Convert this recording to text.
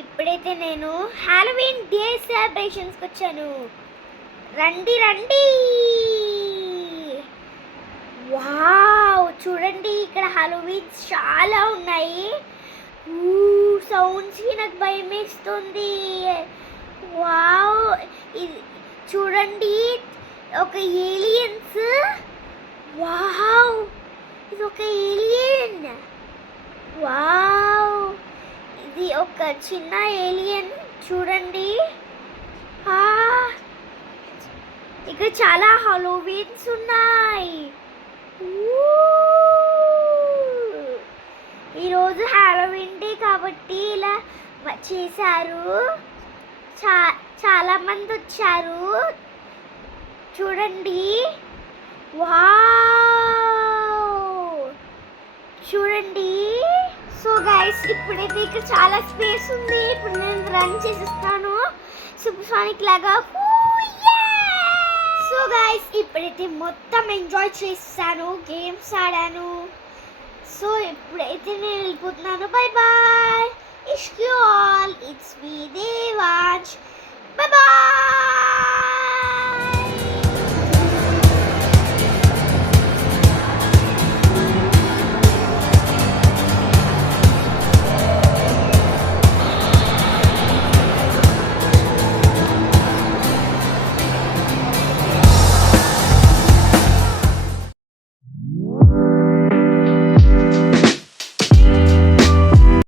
ఇప్పుడైతే నేను Halloween day సెలబ్రేషన్స్కి వచ్చాను. రండి రండి. వావ్, చూడండి ఇక్కడ హాలోవీన్స్ చాలా ఉన్నాయి. సౌండ్స్ నాకు భయం వేస్తుంది. వావ్, ఇది చూడండి ఒక ఏలియన్స్. వావ్, ఇది ఒక ఏలియన్. వావ్, ఇది ఒక చిన్న ఏలియన్ చూడండి. ఇక్కడ చాలా హాలోవీన్స్ ఉన్నాయి. ఈరోజు హాలోవీన్ డే కాబట్టి ఇలా చేశారు. చాలా మంది వచ్చారు చూడండి. వావ్, చూడండి. సో గైస్, ఇప్పుడైతే ఇక్కడ చాలా స్పేస్ ఉంది. ఇప్పుడు నేను రన్ చేసేస్తాను సూపర్సోనిక్ లాగా. సో గైస్, ఇప్పుడైతే మొత్తం ఎంజాయ్ చేస్తాను, గేమ్స్ ఆడాను. సో ఇప్పుడైతే నేను వెళ్ళిపోతున్నాను. Bye bye. ఇష్క్ you all. It's me they.